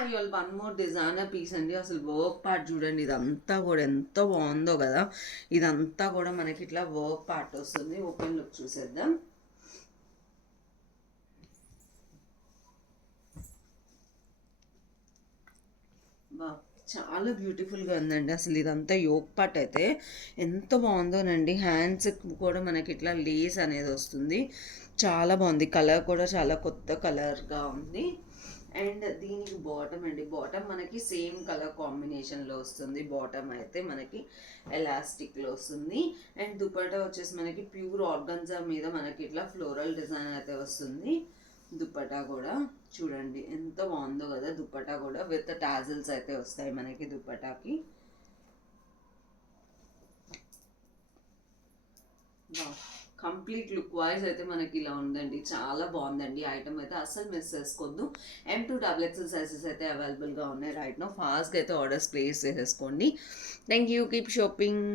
అయ్యో one more designer piece అండి. అసలు వర్క్ పార్ట్ చూడండి, ఇదంతా కూడా ఎంత బాగుందో కదా. ఇదంతా కూడా మనకి ఇట్లా వర్క్ పార్ట్ వస్తుంది. ఓపెన్ లుక్ చూసేద్దాం. బా చాలా బ్యూటిఫుల్గా ఉందండి. అసలు ఇదంతా యోక్ పార్ట్ అయితే ఎంత బాగుందోనండి. హ్యాండ్స్ కూడా మనకి ఇట్లా లేస్ అనేది వస్తుంది. చాలా బాగుంది. కలర్ కూడా చాలా కొత్త కలర్గా ఉంది. అండ్ దీనికి బాటమ్ అండి, బాటమ్ మనకి సేమ్ కలర్ కాంబినేషన్లో వస్తుంది. బాటమ్ అయితే మనకి ఎలాస్టిక్లో వస్తుంది. అండ్ దుపట్టా వచ్చేసి మనకి ప్యూర్ ఆర్గన్జా మీద మనకి ఇట్లా ఫ్లోరల్ డిజైన్ అయితే వస్తుంది. దుపట్టా కూడా చూడండి ఎంత బాగుందో కదా. దుపట్టా కూడా విత్ టాజిల్స్ అయితే వస్తాయి మనకి దుపట్టాకి. కంప్లీట్ లుక్ వైజ్ అయితే మనకి ఇలా ఉందండి. చాలా బాగుందండి. ఐటమ్ అయితే అస్సలు మిస్ చేసుకోవద్దు. M2XXL సైజెస్ అయితే అవైలబుల్గా ఉన్నాయి రైట్ నో. ఫాస్ట్గా అయితే ఆర్డర్స్ ప్లేస్ చేసేసుకోండి. Thank you. Keep shopping.